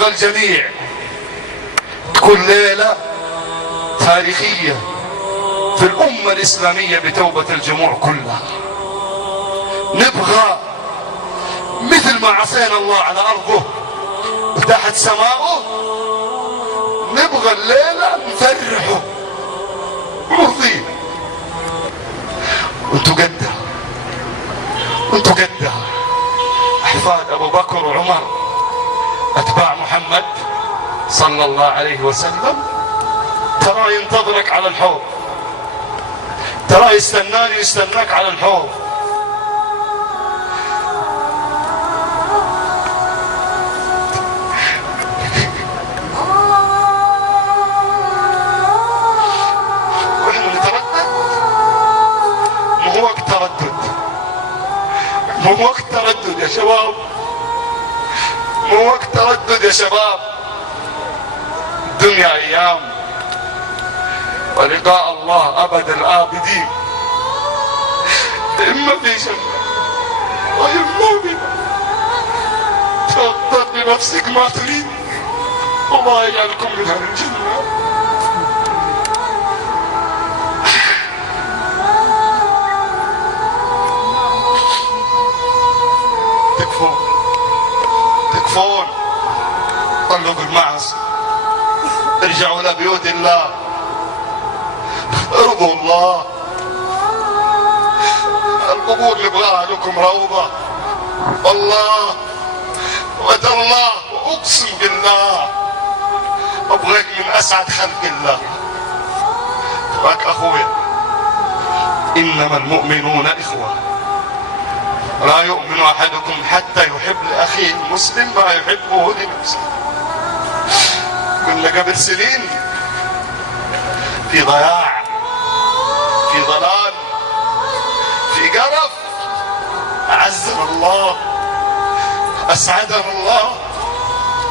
نبغى الجميع تكون ليلة تاريخية في الأمة الإسلامية بتوبة الجموع كلها. نبغى مثل ما عصينا الله على أرضه وتحت سماؤه، نبغى الليلة نفرحه ونرضيه. وانتوا قدها، وانتوا قدها أحفاد أبو بكر وعمر أتباع محمد صلى الله عليه وسلم. ترى ينتظرك على الحوض، ترى يستناني ويستناك على الحوض. واحنا نتردد، مو وقت تردد، مو وقت تردد يا شباب، مو وقت تردد يا شباب. الدنيا ايام ولقاء الله ابد الابدين. اما في جنة واما بنا. تفضل بنفسك ما تريد، الله يجعلكم من اهل الجنة. تكفون تكفون، طلقوا بالمعاصي، ارجعوا لبيوت الله، ارضوا الله. القبور نبغاها لكم روضة، والله وتالله واقسم بالله ابغيك من اسعد خلق الله. فاك اخويا، انما المؤمنون اخوة، لا يؤمن احدكم حتى يحب لاخيه المسلم ما يحبه لنفسه. قلنا قبل سنين في ضياع، في ضلال، في قرف. أعزنا الله، أسعدنا الله،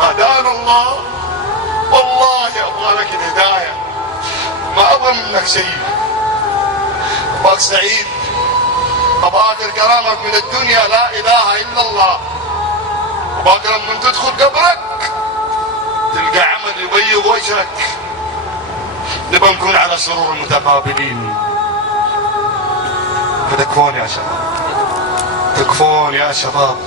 هدانا الله. والله أبغى لك الهداية، ما أبغى منك شيء. أبغاك سعيد، أبغاك الكرامة من الدنيا لا إله إلا الله. أبغاك لما تدخل قبرك تلقى عمل يبيض وجهك. نبغى نكون على سرور متقابلين. فتكفون يا شباب، تكفون يا شباب.